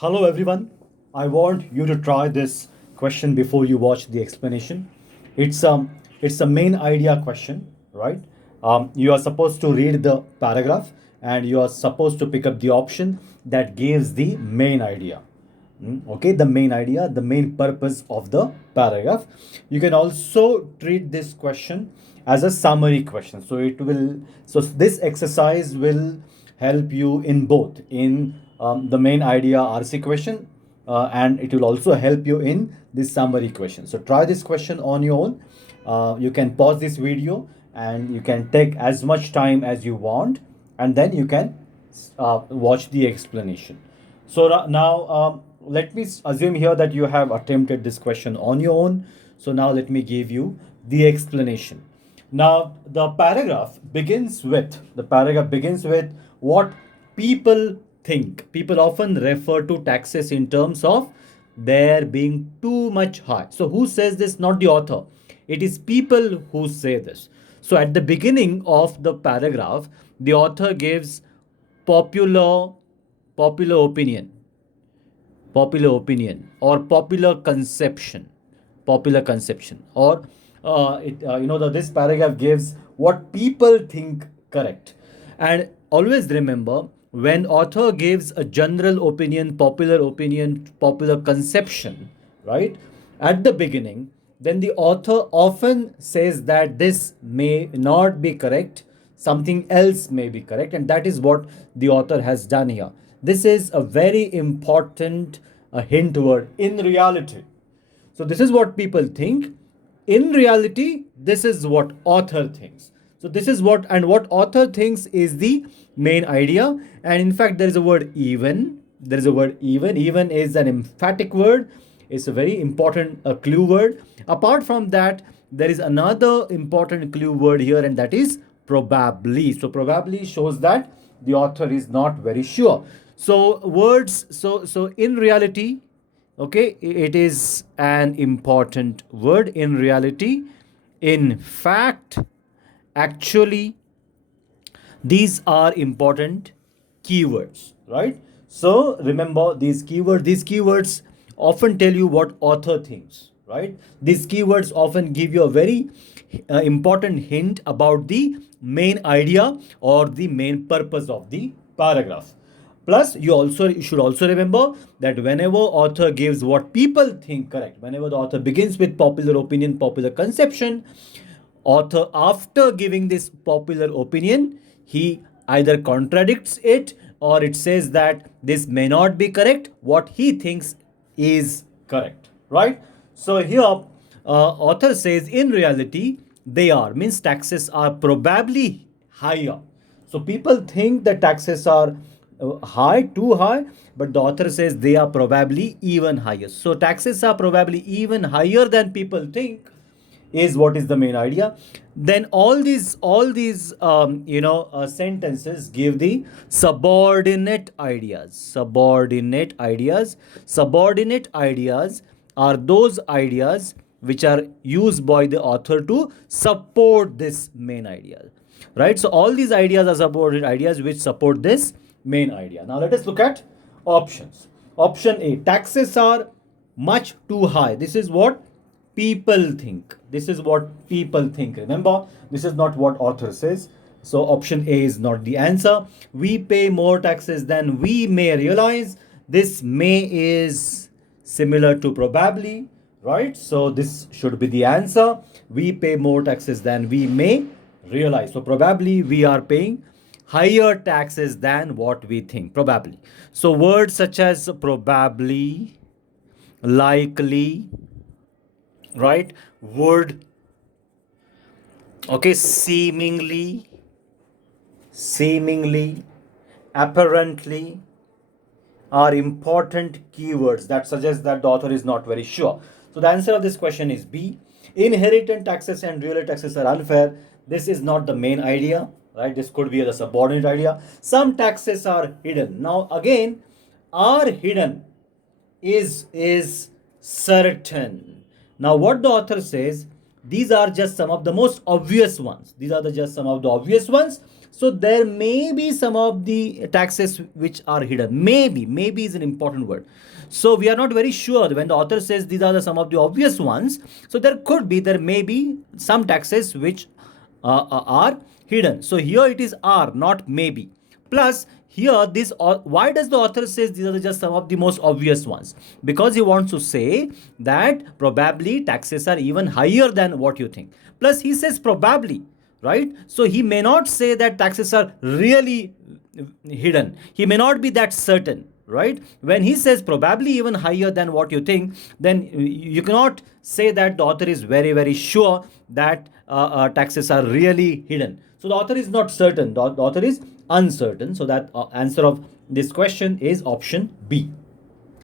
Hello everyone. I want you to try this question before you watch the explanation. It's a main idea question, right? You are supposed to read the paragraph and you are supposed to pick up the option that gives the main idea. Okay, the main idea, the main purpose of the paragraph. You can also treat this question as a summary question. So this exercise will help you in both in the main idea RC question and it will also help you in this summary question. So try this question on your own. You can pause this video and you can take as much time as you want and then you can watch the explanation. So now let me assume here that you have attempted this question on your own. So now let me give you the explanation. Now the paragraph begins with what people think. People often refer to taxes in terms of there being too much high. So who says this? Not the author. It is people who say this. So at the beginning of the paragraph, the author gives popular popular opinion or popular conception or this paragraph gives what people think correct. And always remember, when author gives a general opinion, popular conception, right, at the beginning, then the author often says that this may not be correct, something else may be correct, and that is what the author has done here. This is a very important hint word, in reality. So this is what people think. In reality, this is what author thinks. So this is what author thinks is the main idea. And in fact, there is a word even. There is a word even. Even is an emphatic word. It's a very important clue word. Apart from that, there is another important clue word here, and that is probably. So probably shows that the author is not very sure. So words. So in reality, okay, it is an important word. In reality, in fact, actually, these are important keywords, right? So remember these keywords often tell you what author thinks, right? These keywords often give you a very important hint about the main idea or the main purpose of the paragraph. Plus, you should also remember that whenever author gives what people think correct, whenever the author begins with popular opinion, popular conception, author, after giving this popular opinion, he either contradicts it or it says that this may not be correct, what he thinks is correct, right? So here author says in reality they are, means taxes are probably higher. So people think that taxes are high, too high, but the author says they are probably even higher. So taxes are probably even higher than people think is what is the main idea. Then all these sentences give the subordinate ideas are those ideas which are used by the author to support this main idea, right? So all these ideas are subordinate ideas which support this main idea. Now let us look at options. Option A, taxes are much too high. This is what people think. This is what people think. Remember, this is not what author says. So option A is not the answer. We pay more taxes than we may realize. This may is similar to probably, right? So this should be the answer. We pay more taxes than we may realize. So probably we are paying higher taxes than what we think. Probably. So words such as probably, likely, right, would, okay, seemingly, apparently are important keywords that suggest that the author is not very sure. So the answer of this question is B. Inheritance taxes and real taxes are unfair. This is not the main idea, right? This could be the subordinate idea. Some taxes are hidden. Now again, are hidden is certain. Now what the author says, these are just some of the most obvious ones. These are just some of the obvious ones. So there may be some of the taxes which are hidden. Maybe is an important word. So we are not very sure when the author says these are some of the obvious ones. So there may be some taxes which are hidden. So here it is are, not maybe. Plus, here this why does the author says these are just some of the most obvious ones? Because he wants to say that probably taxes are even higher than what you think. Plus, he says probably, right? So he may not say that taxes are really hidden. He may not be that certain, right? When he says probably even higher than what you think, then you cannot say that the author is very, very sure that taxes are really hidden. So the author is not certain, the author is uncertain. So that answer of this question is option B.